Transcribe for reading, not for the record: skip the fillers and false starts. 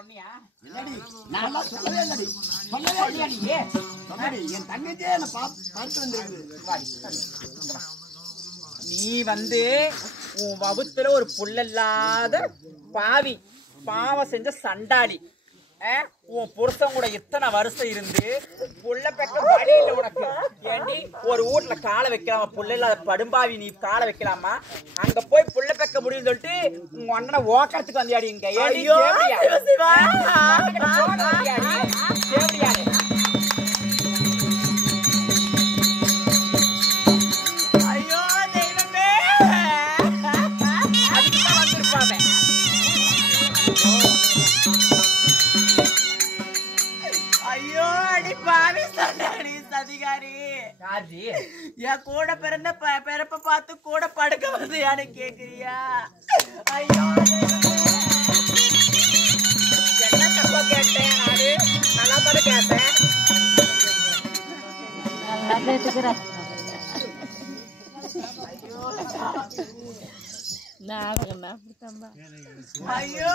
சொன்னியா? இல்லடி நான் சொல்லவே இல்லடி. சொல்லவே இல்லையா நீ? சொன்னடி என் தங்கச்சியே என்ன பார்த்து வந்திருக்கு. நீ வந்து உன் வகுத்துல ஒரு புள்ளல்லாத பாவி பாவம் செஞ்ச சண்டாளி. உன் புருஷன் கூட இத்தனை வருஷம் இருந்து புள்ள பெக்க வழி இல்லை உனக்கு. ஏண்டி ஒரு வீட்டுல காலை வைக்கலாமா? புள்ள இல்லாத படும்பாவி நீ காலை வைக்கலாமா? அங்க போய் புள்ள பெக்க முடியும்னு சொல்லிட்டு உங்க அண்ணனை ஓக்கறதுக்கு வந்தியாடி இங்க. ஐயோ தெய்வமே, அதுக்குதான் வந்திருப்பாங்க. ஐயோ அடி பாவி சண்டாடி சதிகாரி. என் கூட பிறந்த பிறப்ப பார்த்து கூட படுக்க வந்தியான்னு கேக்குறியா? ஐயோ என்ன தப்பா கேட்டேன்? நானு நல்லா தானே கேட்டேன். ஐயோ